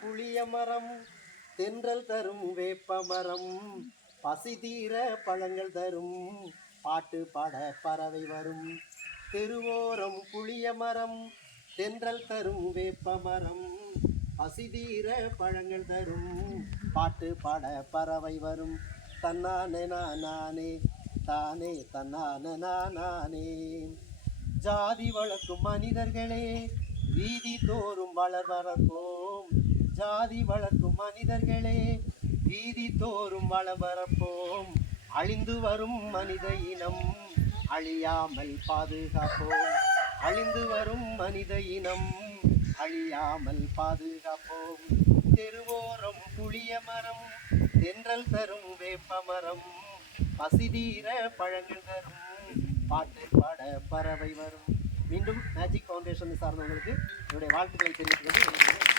புளிய மரம், தென்றல் தரும் வேப்ப மரம், பசி தீர பழங்கள் தரும், பாட்டு பாட பறவை வரும். தெருவோரம் புளிய மரம், தென்றல் தரும் வேப்ப மரம், பசி தீர பழங்கள் தரும், பாட்டு பாட பறவை வரும். தன்னானே நானே தானே தன்னானே நானே. ஜாதி வளர்க்கும் மனிதர்களே வீதி தோறும் வளர்வரப்போம். ஜாதி வளர்க்கும் மனிதர்களே வீதி தோறும் வளர்வரப்போம். அழிந்து வரும் மனித இனம் அழியாமல் பாதுகாப்போம். அழிந்து வரும் மனித இனம் அழியாமல் பாதுகாப்போம். தெருவோரம் புளிய மரம், தென்றல் தரும் வேப்ப மரம், பசிதீர பழங்கள் தரும், பாட்டு பாட பறவை வரும். மீண்டும் மேஜிக் ஃபவுண்டேஷன் சார்ந்தவங்களுக்கு என்னுடைய வாழ்த்துக்களை தெரிவித்துக் கொண்டு